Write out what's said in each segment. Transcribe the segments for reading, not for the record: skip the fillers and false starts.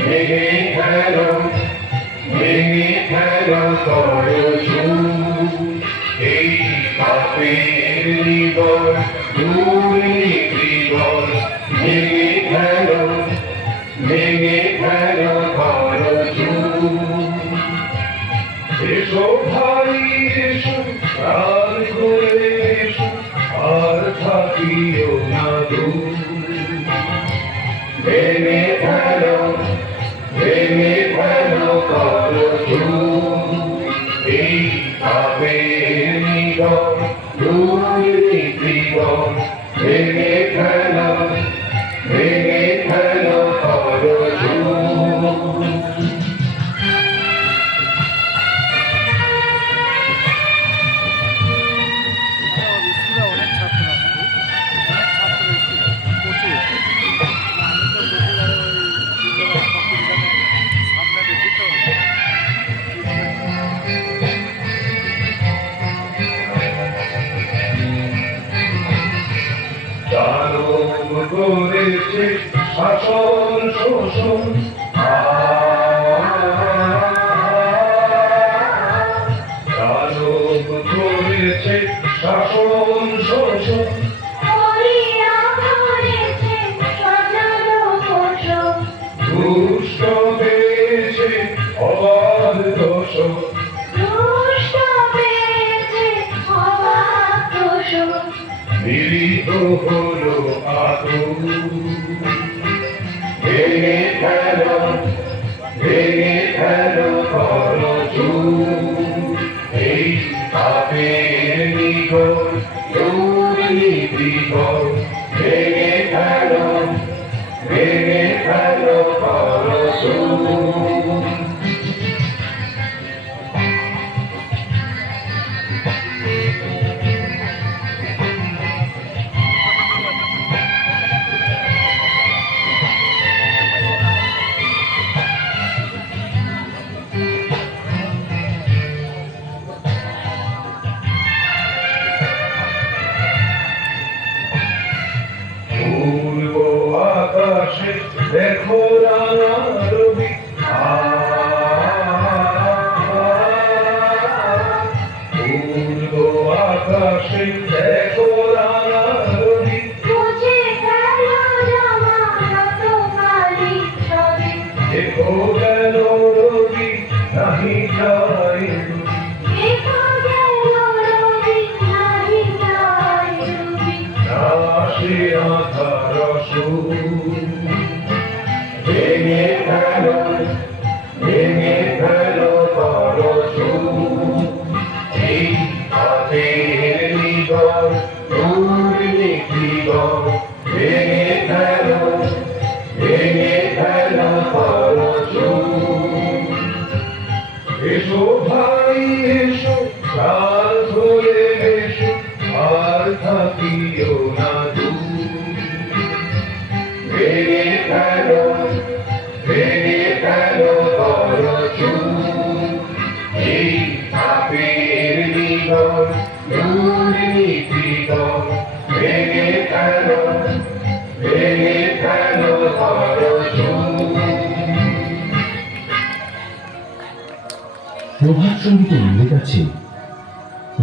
ভেঙে ফেলো করো চুপ এই পাপের নিগর দুর্নীতিগর ভেঙে ফেলো করো চুপ এসো ভাই এসো প্রাণ করে এসো আর থাকিও না দূর ভেঙে ফেলো করো চুপ এই পাপের নিগর দুর্নীতিগর ভেঙে ফেলো করো চুপ চালক করেছে শাসন শোষণ চালক করেছে শাসন শোষণ দুষ্ট পেয়েছে অবাধ দোষ মিলিত হলো আগুন ভেঙে ফেলো করো চুপ এই পাপের নিগর দুর্নীতিগর ভেঙে ফেলো করো চুপ পূর্ব আকাশে দেখো রাঙা রবি পূর্ব আকাশে দেখো রাঙা রবি দেখো গেল রবি নাহি যায় আসে আধার ভেঙে ফেলো করো চুপ এই পাপের নিগর দুর্নীতিগর ভেঙে ফেলো করো চুপ এসো ভাই এসো প্রাণ ধরে এসো আর থাকিও না দূর ভেঙে ফেলো করো চুপ এই পাপের নিগর দুর্নীতিগর ভেঙে ফেলো করো চুপ প্রভাত সঙ্গীতে উল্লেখ আছে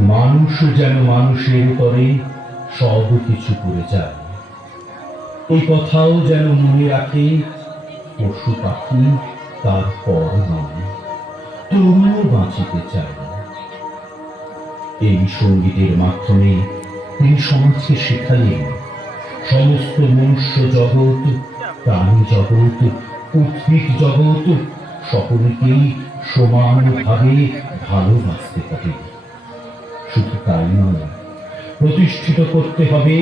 মানুষ যেন মানুষের তরে সব কিছু করে যায় এই কথাও যেন মনে রাখে পশু পাখি তার পর নয় তরুণও বাঁচিতে চায় এই সঙ্গীতের মাধ্যমে তিনি সমাজকে শেখালেন সমস্ত মনুষ্য জগৎ প্রাণী জগৎ উদ্ভিদ জগৎ সকলকেই সমানভাবে ভালোবাসতে হবে শুধু তাই নয় প্রতিষ্ঠিত করতে হবে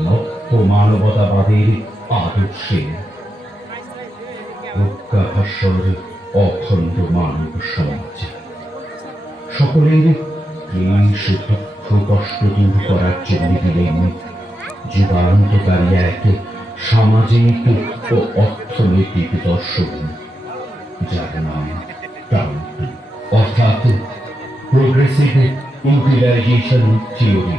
নব্য মানবতাবাদের আদর্শে প্রজ্ঞাভাস্বর অখণ্ড মানব সমাজ সকলের ক্লেশ দুঃখ কষ্ট দূর করার জন্য দিলেন যুগান্তকারী এক সামাজিক ও অর্থনৈতিক দর্শন যার নাম অর্থাৎ প্রোগ্রেসিভ ইউটিলাইজেশন থিওরি